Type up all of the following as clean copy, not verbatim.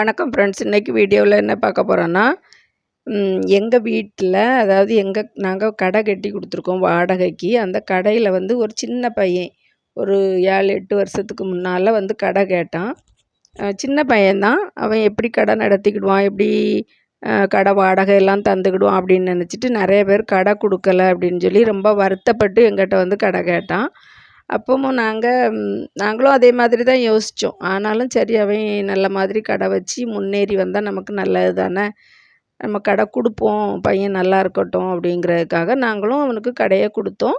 வணக்கம் ஃப்ரெண்ட்ஸ். இன்றைக்கி வீடியோவில் என்ன பார்க்க போகிறோன்னா, எங்கள் வீட்டில் அதாவது நாங்கள் கடை கட்டி கொடுத்துருக்கோம் வாடகைக்கு. அந்த கடையில் வந்து ஒரு சின்ன பையன் ஒரு 7-8 வருஷத்துக்கு முன்னால் வந்து கடை கேட்டான். சின்ன பையன்தான். அவன் எப்படி கடை நடத்திக்கிடுவான், எப்படி கடை வாடகையெல்லாம் தந்துக்கிடுவான் அப்படின்னு நினச்சிட்டு நிறைய பேர் கடை கொடுக்கல அப்படின்னு சொல்லி ரொம்ப வருத்தப்பட்டு எங்கிட்ட வந்து கடை கேட்டான். அப்பவும் நாங்களும் அதே மாதிரி தான் யோசித்தோம். ஆனாலும் சரி, அவன் நல்ல மாதிரி கடை வச்சு முன்னேறி வந்தால் நமக்கு நல்லது தானே, நம்ம கடை கொடுப்போம், பையன் நல்லா இருக்கட்டும் அப்படிங்கிறதுக்காக நாங்களும் அவனுக்கு கடையை கொடுத்தோம்.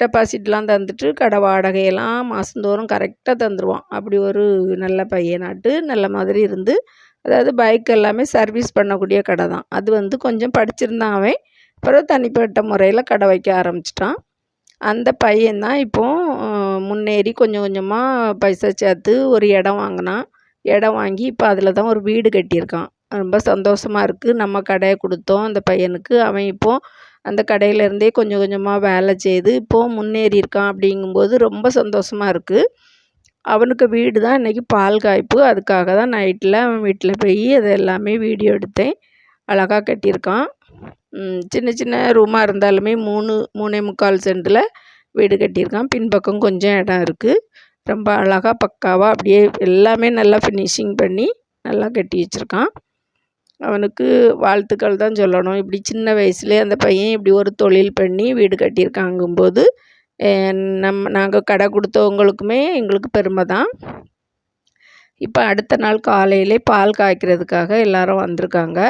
டெபாசிட்லாம் தந்துட்டு கடை வாடகையெல்லாம் மாதந்தோறும் கரெக்டாக தந்துடுவான். அப்படி ஒரு நல்ல பையனாட்டு நல்ல மாதிரி இருந்து, அதாவது பைக் எல்லாமே சர்வீஸ் பண்ணக்கூடிய கடை தான். அது வந்து கொஞ்சம் படிச்சிருந்தான் அவன். அப்புறம் தனிப்பட்ட முறையில் கடை வைக்க ஆரம்பிச்சிட்டான். அந்த பையன்தான் இப்போது முன்னேறி கொஞ்சம் கொஞ்சமாக பைசா சேர்த்து ஒரு இடம் வாங்கினான். இடம் வாங்கி இப்போ அதில் தான் ஒரு வீடு கட்டியிருக்கான். ரொம்ப சந்தோஷமாக இருக்குது. நம்ம கடையை கொடுத்தோம் அந்த பையனுக்கு. அவன் இப்போது அந்த கடையிலேருந்தே கொஞ்சம் கொஞ்சமாக வேலை செய்து இப்போது முன்னேறி இருக்கான். அப்படிங்கும்போது ரொம்ப சந்தோஷமாக இருக்குது. அவனுக்கு வீடு தான் இன்றைக்கி பால் காய்ப்பு. அதுக்காக தான் நைட்டில் அவன் வீட்டில் போய் அதை எல்லாமே வீடியோ எடுத்தேன். அழகாக கட்டியிருக்கான். சின்ன சின்ன ரூமாக இருந்தாலுமே 3.25 சென்டில் வீடு கட்டியிருக்கான். பின்பக்கம் கொஞ்சம் இடம் இருக்குது. ரொம்ப அழகாக பக்காவாக அப்படியே எல்லாமே நல்லா ஃபினிஷிங் பண்ணி நல்லா கட்டி வச்சுருக்கான். அவனுக்கு வாழ்த்துக்கள் தான் சொல்லணும். இப்படி சின்ன வயசுலேயே அந்த பையன் இப்படி ஒரு தொழில் பண்ணி வீடு கட்டியிருக்காங்கும்போது நாங்கள் கடை கொடுத்தவங்களுக்குமே எங்களுக்கு பெருமை தான். இப்போ அடுத்த நாள் காலையிலே பால் காய்க்கிறதுக்காக எல்லோரும் வந்திருக்காங்க.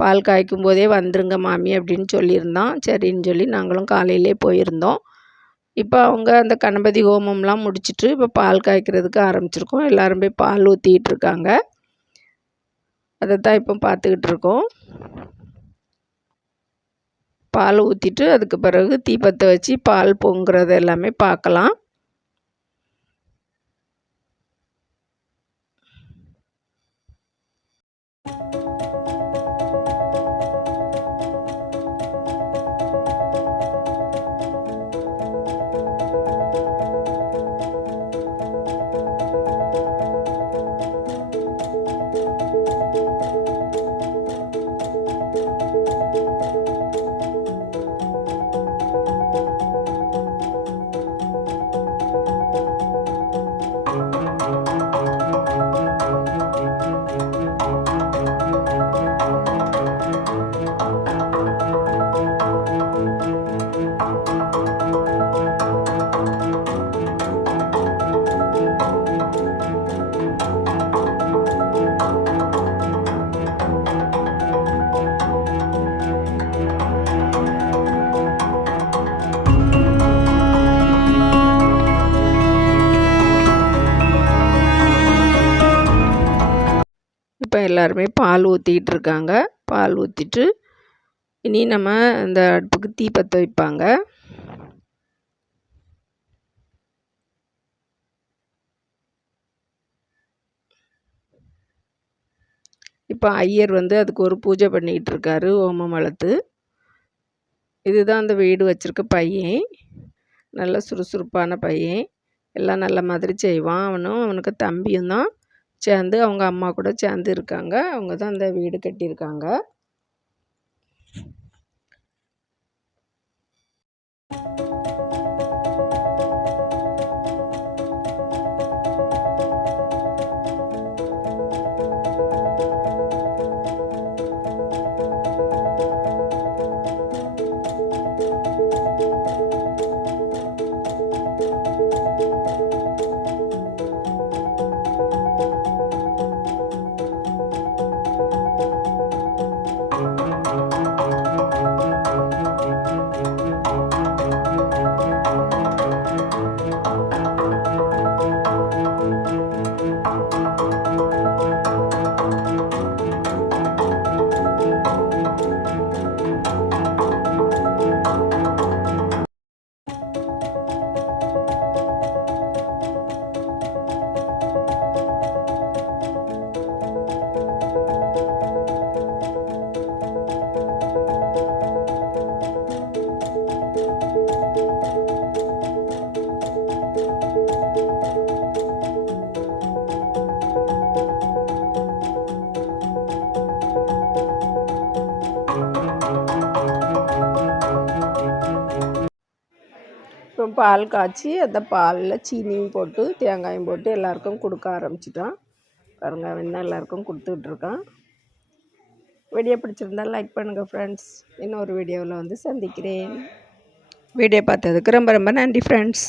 பால் காய்க்கும் போதே வந்துருங்க மாமி அப்படின்னு சொல்லியிருந்தான். சரின்னு சொல்லி நாங்களும் காலையிலே போயிருந்தோம். இப்போ அவங்க அந்த கணபதி ஹோமம்லாம் முடிச்சுட்டு இப்போ பால் காய்க்கிறதுக்கு ஆரம்பிச்சிருக்கோம். எல்லோரும் போய் பால் ஊற்றிக்கிட்டு இருக்காங்க. அதை தான் இப்போ பார்த்துக்கிட்டு இருக்கோம். பால் ஊற்றிட்டு அதுக்கு பிறகு தீபத்தை வச்சு பால் பொங்குறது எல்லாமே பார்க்கலாம். இப்போ எல்லாருமே பால் ஊற்றிக்கிட்டு இருக்காங்க. பால் ஊற்றிட்டு இனி நம்ம இந்த அடுப்புக்கு தீ பற்ற வைப்பாங்க. இப்போ ஐயர் வந்து அதுக்கு ஒரு பூஜை பண்ணிக்கிட்டு இருக்காரு, ஓமம் வளர்த்து. இதுதான் அந்த வீடு வச்சுருக்க பையன். நல்ல சுறுசுறுப்பான பையன். எல்லாம் நல்ல மாதிரி செய்வான். அவனுக்கு தம்பியும் தான் சேர்ந்து அவங்க அம்மா கூட சேர்ந்து இருக்காங்க. அவங்க தான் அந்த வீடு கட்டியிருக்காங்க. இப்போ பால் காய்ச்சி அந்த பாலில் சீனியும் போட்டு தேங்காயும் போட்டு எல்லாருக்கும் கொடுக்க ஆரம்பிச்சிட்டோம். பாருங்க அவன் எல்லாருக்கும் கொடுத்துட்ருக்கான். வீடியோ பிடிச்சிருந்தால் லைக் பண்ணுங்கள் ஃப்ரெண்ட்ஸ். இன்னொரு வீடியோவில் வந்து சந்திக்கிறேன். வீடியோ பார்த்ததுக்கு ரொம்ப ரொம்ப நன்றி ஃப்ரெண்ட்ஸ்.